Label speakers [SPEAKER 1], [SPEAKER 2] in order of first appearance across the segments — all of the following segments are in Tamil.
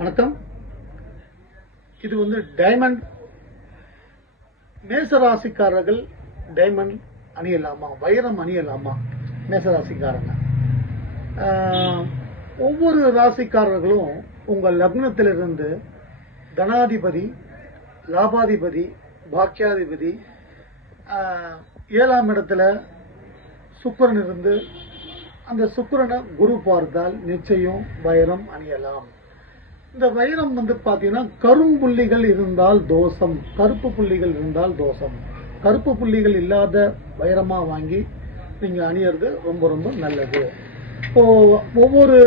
[SPEAKER 1] வணக்கம். இது வந்து டைமண்ட் மேசராசிக்காரர்கள் டைமண்ட் அணியலாமா வைரம் அணியலாமா மேசராசிக்காரங்க? ஒவ்வொரு ராசிக்காரர்களும் உங்கள் லக்னத்திலிருந்து தனாதிபதி லாபாதிபதி பாக்கியாதிபதி ஏழாம் இடத்துல சுக்கரன் இருந்து அந்த சுக்கரனை குரு பார்த்தால் நிச்சயம் வைரம் அணியலாம். இந்த வைரம் வந்து பாத்தீங்கன்னா கரும்புள்ளிகள் இருந்தால் தோஷம் கருப்பு புள்ளிகள் இருந்தால் தோஷம். கருப்பு புள்ளிகள் இல்லாத வைரமா வாங்கி நீங்க அணியறது ரொம்ப ரொம்ப நல்லது. இப்போ ஒவ்வொரு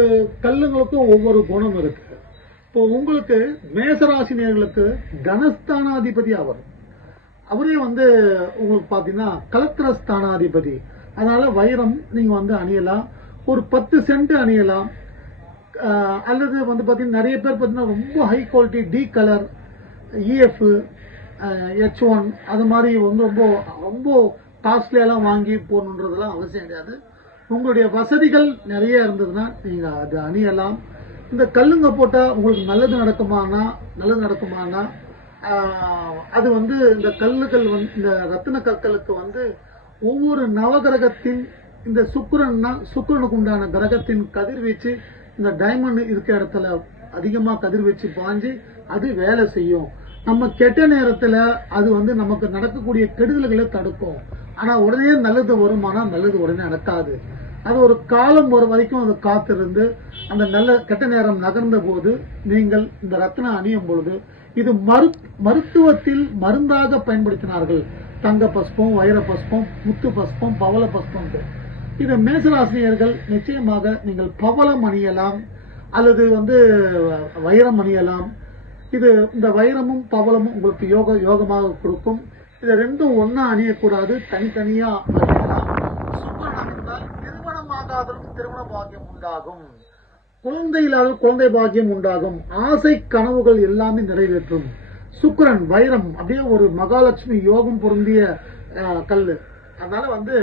[SPEAKER 1] கல்லுங்களுக்கும் ஒவ்வொரு குணம் இருக்கு. இப்போ உங்களுக்கு மேசராசினியர்களுக்கு கனஸ்தானாதிபதி அவர். அவரே வந்து உங்களுக்கு பாத்தீங்கன்னா கலத்திரஸ்தானாதிபதி. அதனால வைரம் நீங்க வந்து அணியலாம். ஒரு பத்து சென்ட் அணியலாம். அல்லது வந்து பார்த்தீங்கன்னா நிறைய பேர் பார்த்தீங்கன்னா ரொம்ப high quality D colour EF H one அது மாதிரி வந்து ரொம்ப ரொம்ப காஸ்ட்லியெல்லாம் வாங்கி போகணுன்றதெல்லாம் அவசியம் கிடையாது. உங்களுடைய வசதிகள் நிறைய இருந்ததுன்னா நீங்கள் அது அணியலாம். இந்த கல்லுங்க போட்டால் உங்களுக்கு நல்லது நடக்குமானா நல்லது நடக்குமானா அது வந்து இந்த கல்லுகள் வந்து இந்த ரத்தின கற்களுக்கு வந்து ஒவ்வொரு நவகிரகத்தின் இந்த சுக்கரன்னா சுக்கரனுக்கு உண்டான கிரகத்தின் கதிர்வீச்சு இந்த டைமண்ட் இருக்க இடத்துல அதிகமா கதிர்வீச்சு பாஞ்சு அது வேலை செய்யும். நம்ம கெட்ட நேரத்துல அது வந்து நமக்கு நடக்கக்கூடிய கெடுதல்களை தடுக்கும். ஆனா உடனே நல்லது வருமானா நல்லது உடனே நடக்காது. அது ஒரு காலம் வரும் வரைக்கும் அது காத்திருந்து அந்த நல்ல கெட்ட நேரம் நகர்ந்த போது நீங்கள் இந்த ரத்னம் அணியும் பொழுது இது மரு மருத்துவத்தில் மருந்தாக பயன்படுத்தினார்கள். தங்க பஸ்பம் வைர பஸ்பம் முத்து பஸ்பம் பவள பஸ்பம் இந்த மேசராசினியர்கள் நிச்சயமாக நீங்கள் பவளம் அணியலாம் அல்லது வந்து வைரம் அணியலாம். இது இந்த வைரமும் பவளமும் உங்களுக்கு யோக யோகமாக கொடுக்கும். இதை ரெண்டும் ஒண்ணா அணியக்கூடாது தனித்தனியா அணியலாம். சுக்கிரன் திருமணம் திருமணமாகாதவருக்கு திருமண பாக்கியம் உண்டாகும். குழந்தை இல்லாத குழந்தை பாக்கியம் உண்டாகும். ஆசை கனவுகள் எல்லாமே நிறைவேற்றும். சுக்கிரன் வைரம் அப்படியே ஒரு மகாலட்சுமி யோகம் பொருந்திய கல் அதனால வந்து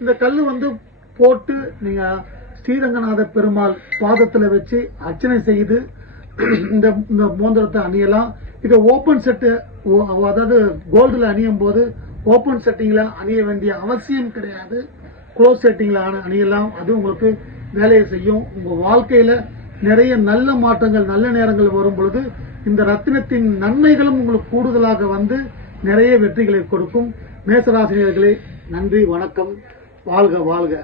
[SPEAKER 1] இந்த கல் வந்து போட்டு நீங்க ஸ்ரீரங்கநாத பெருமாள் பாதத்துல வச்சு அர்ச்சனை செய்து இந்த இந்த மோதிரத்தை அணியலாம். இது ஓபன் செட்டு அதாவது கோல்டுல அணியும் போது ஓபன் செட்டிங்ல அணிய வேண்டிய அவசியம் கிடையாது. க்ளோஸ் செட்டிங்ல அணியலாம். அது உங்களுக்கு வேலையை செய்யும். உங்க வாழ்க்கையில நிறைய நல்ல மாற்றங்கள் நல்ல நேரங்கள் வரும் பொழுது இந்த ரத்தினத்தின் நன்மைகளும் உங்களுக்கு கூடுதலாக வந்து நிறைய வெற்றிகளை கொடுக்கும். மேசராசிரியர்களே நன்றி வணக்கம். வாழ்க வாழ்க.